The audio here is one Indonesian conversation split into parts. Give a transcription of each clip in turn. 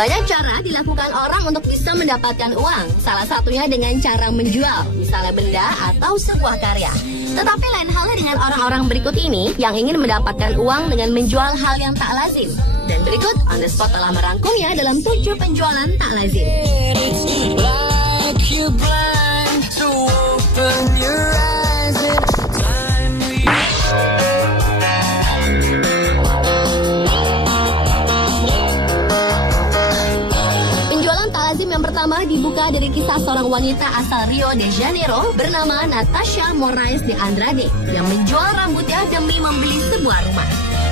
Banyak cara dilakukan orang untuk bisa mendapatkan uang. Salah satunya dengan cara menjual, misalnya benda atau sebuah karya. Tetapi lain halnya dengan orang-orang berikut ini yang ingin mendapatkan uang dengan menjual hal yang tak lazim. Dan berikut On The Spot telah merangkumnya dalam 7 penjualan tak lazim. Yang pertama dibuka dari kisah seorang wanita asal Rio de Janeiro bernama Natasha Moraes de Andrade yang menjual rambutnya demi membeli sebuah rumah.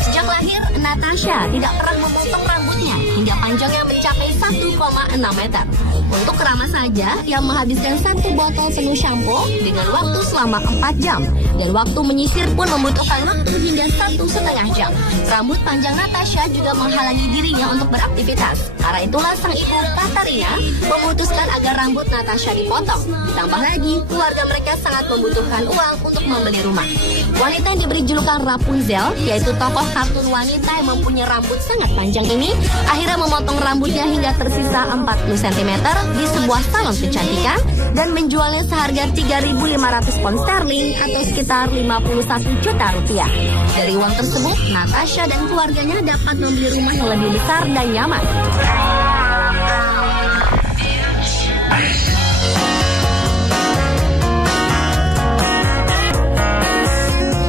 Sejak lahir, Natasha tidak pernah memotong rambutnya hingga panjangnya mencapai 1,6 meter. Untuk keramas saja, ia menghabiskan 1 botol penuh shampoo dengan waktu selama 4 jam. Dan waktu menyisir pun membutuhkan waktu hingga 1,5 jam. Rambut panjang Natasha juga menghalangi dirinya untuk beraktivitas. Karena itulah sang ibu Katarina memutuskan agar rambut Natasha dipotong. Ditambah lagi, keluarga mereka sangat membutuhkan uang untuk membeli rumah. Wanita yang diberi julukan Rapunzel, yaitu tokoh kartun wanita yang mempunyai rambut sangat panjang ini, akhirnya memotong rambutnya hingga tersisa 40 cm di sebuah salon kecantikan dan menjualnya seharga 3.500 pound sterling atau sekitar 51 juta rupiah. Dari uang tersebut, Natasha dan keluarganya dapat membeli rumah yang lebih besar dan nyaman.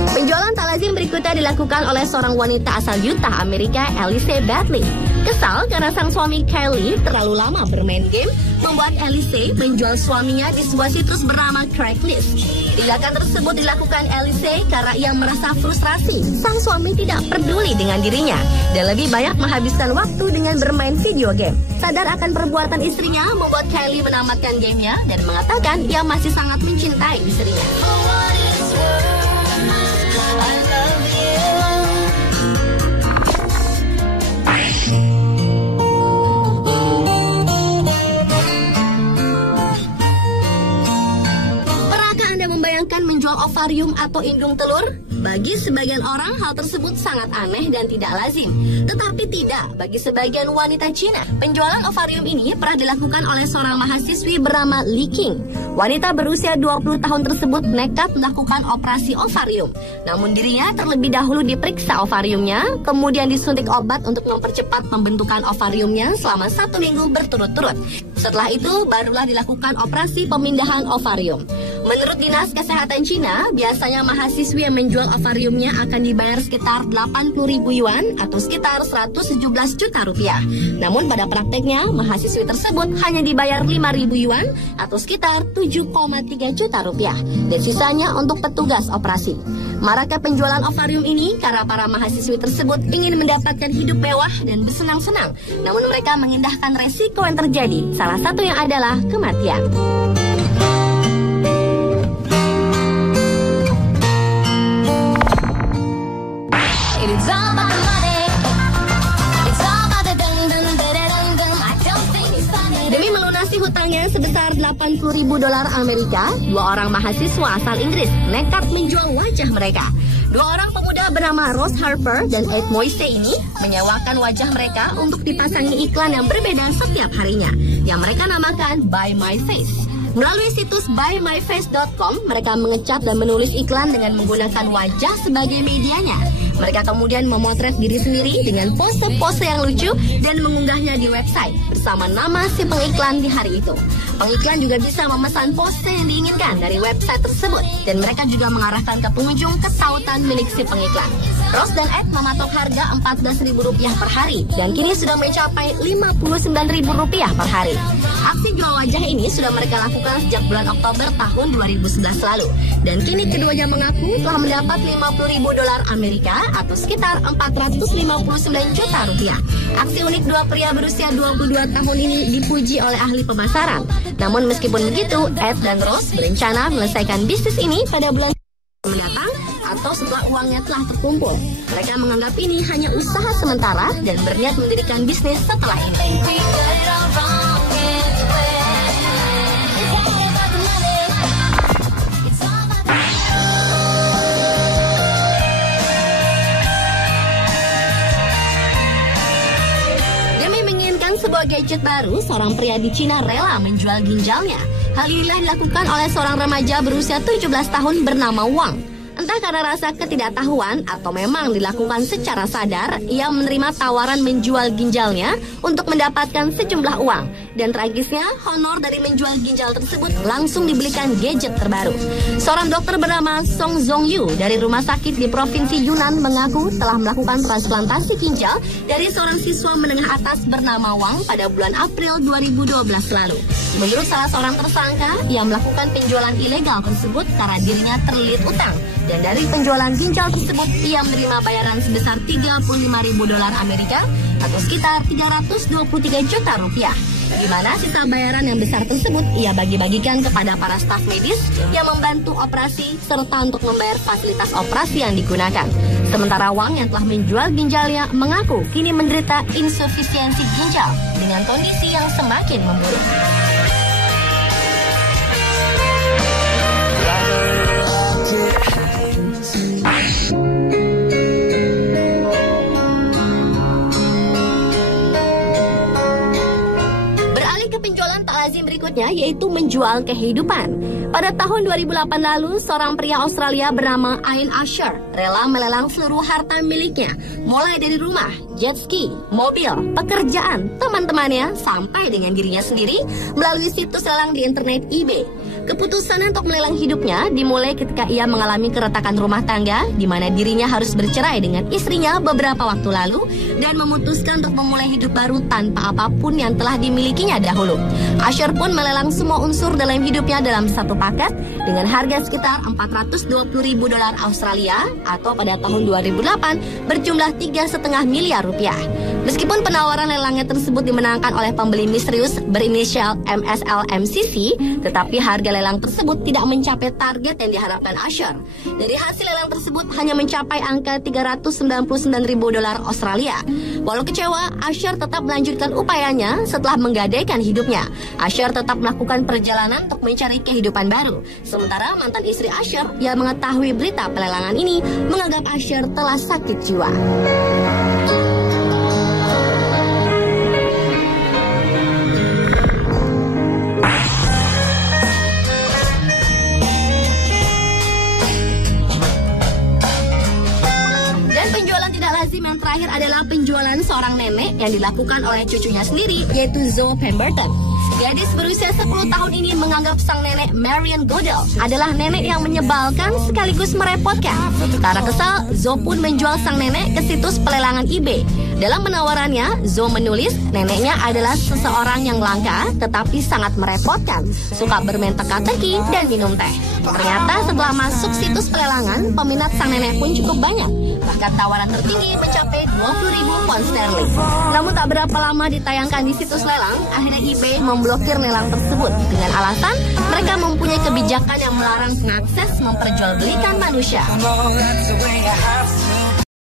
Penjualan tak lazim berikutnya dilakukan oleh seorang wanita asal Utah, Amerika, Alice Batley. Kesal karena sang suami Kylie terlalu lama bermain game, membuat Alice menjual suaminya di sebuah situs bernama Craigslist. Tindakan tersebut dilakukan Alice karena ia merasa frustrasi. Sang suami tidak peduli dengan dirinya dan lebih banyak menghabiskan waktu dengan bermain video game. Sadar akan perbuatan istrinya, membuat Kylie menamatkan gamenya dan mengatakan ia masih sangat mencintai istrinya. Menjual ovarium atau indung telur? Bagi sebagian orang hal tersebut sangat aneh dan tidak lazim. Tetapi tidak bagi sebagian wanita Cina. Penjualan ovarium ini pernah dilakukan oleh seorang mahasiswi bernama Li Qing. Wanita berusia 20 tahun tersebut nekat melakukan operasi ovarium. Namun dirinya terlebih dahulu diperiksa ovariumnya, kemudian disuntik obat untuk mempercepat pembentukan ovariumnya selama 1 minggu berturut-turut. Setelah itu barulah dilakukan operasi pemindahan ovarium. Menurut Dinas Kesehatan Cina, biasanya mahasiswi yang menjual ovariumnya akan dibayar sekitar 80.000 yuan atau sekitar 117 juta rupiah. Namun pada prakteknya, mahasiswi tersebut hanya dibayar 5.000 yuan atau sekitar 7,3 juta rupiah. Dan sisanya untuk petugas operasi. Maraknya penjualan ovarium ini karena para mahasiswi tersebut ingin mendapatkan hidup mewah dan bersenang-senang. Namun mereka mengindahkan resiko yang terjadi, salah satu yang adalah kematian. Demi melunasi hutangnya sebesar 80.000 dolar Amerika, 2 orang mahasiswa asal Inggris nekat menjual wajah mereka. 2 orang pemuda bernama Rose Harper dan Ed Moise ini menyewakan wajah mereka untuk dipasangi iklan yang berbeda setiap harinya, yang mereka namakan Buy My Face. Melalui situs buymyface.com, mereka mengecat dan menulis iklan dengan menggunakan wajah sebagai medianya. Mereka kemudian memotret diri sendiri dengan pose-pose yang lucu dan mengunggahnya di website bersama nama si pengiklan di hari itu. Pengiklan juga bisa memesan pose yang diinginkan dari website tersebut dan mereka juga mengarahkan ke pengunjung ke tautan milik si pengiklan. Rose dan Ed mematok harga Rp14.000 per hari dan kini sudah mencapai Rp59.000 per hari. Aksi jual wajah ini sudah mereka lakukan sejak bulan Oktober tahun 2011 lalu dan kini keduanya mengaku telah mendapat 50.000 dolar Amerika atau sekitar 459 juta rupiah. Aksi unik 2 pria berusia 22 tahun ini dipuji oleh ahli pemasaran. Namun meskipun begitu, Ed dan Rose berencana menyelesaikan bisnis ini pada bulan mendatang atau setelah uangnya telah terkumpul. Mereka menganggap ini hanya usaha sementara dan berniat mendirikan bisnis setelah ini. sebuah gadget baru, seorang pria di Cina rela menjual ginjalnya. Hal inilah dilakukan oleh seorang remaja berusia 17 tahun bernama Wang. Entah karena rasa ketidaktahuan atau memang dilakukan secara sadar, ia menerima tawaran menjual ginjalnya untuk mendapatkan sejumlah uang. Dan tragisnya, honor dari menjual ginjal tersebut langsung dibelikan gadget terbaru. Seorang dokter bernama Song Zhongyu dari rumah sakit di Provinsi Yunnan mengaku telah melakukan transplantasi ginjal dari seorang siswa menengah atas bernama Wang pada bulan April 2012 lalu. Menurut salah seorang tersangka, ia melakukan penjualan ilegal tersebut karena dirinya terlilit utang. Dan dari penjualan ginjal tersebut, ia menerima bayaran sebesar $35.000 Amerika atau sekitar 323 juta rupiah. Di mana sisa bayaran yang besar tersebut ia bagi-bagikan kepada para staf medis yang membantu operasi serta untuk membayar fasilitas operasi yang digunakan. Sementara Wang yang telah menjual ginjalnya mengaku kini menderita insufisiensi ginjal dengan kondisi yang semakin memburuk. Penjualan tak lazim berikutnya yaitu menjual kehidupan. Pada tahun 2008 lalu, seorang pria Australia bernama Ian Asher rela melelang seluruh harta miliknya, mulai dari rumah, jet ski, mobil, pekerjaan, teman-temannya, sampai dengan dirinya sendiri melalui situs lelang di internet eBay. Keputusan untuk melelang hidupnya dimulai ketika ia mengalami keretakan rumah tangga di mana dirinya harus bercerai dengan istrinya beberapa waktu lalu dan memutuskan untuk memulai hidup baru tanpa apapun yang telah dimilikinya dahulu. Asher pun melelang semua unsur dalam hidupnya dalam satu paket dengan harga sekitar $420.000 Australia atau pada tahun 2008 berjumlah 3,5 miliar rupiah. Meskipun penawaran lelangnya tersebut dimenangkan oleh pembeli misterius berinisial MSLMCC, tetapi harga lelang tersebut tidak mencapai target yang diharapkan Asher. Dari hasil lelang tersebut hanya mencapai angka $399.000 Australia. Walau kecewa, Asher tetap melanjutkan upayanya setelah menggadaikan hidupnya. Asher tetap melakukan perjalanan untuk mencari kehidupan baru. Sementara mantan istri Asher yang mengetahui berita pelelangan ini menganggap Asher telah sakit jiwa. Yang terakhir adalah penjualan seorang nenek yang dilakukan oleh cucunya sendiri, yaitu Zoe Pemberton. Gadis berusia 10 tahun ini menganggap sang nenek Marion Goodell adalah nenek yang menyebalkan sekaligus merepotkan. Karena kesal, Zoe pun menjual sang nenek ke situs pelelangan eBay. Dalam penawarannya, Zoe menulis neneknya adalah seseorang yang langka tetapi sangat merepotkan, suka bermain teka-teki dan minum teh. Ternyata setelah masuk situs pelelangan, peminat sang nenek pun cukup banyak. Bahkan tawaran tertinggi mencapai 20.000 pound sterling. Namun tak berapa lama ditayangkan di situs lelang, akhirnya eBay memblokir lelang tersebut dengan alasan mereka mempunyai kebijakan yang melarang pengakses memperjualbelikan manusia.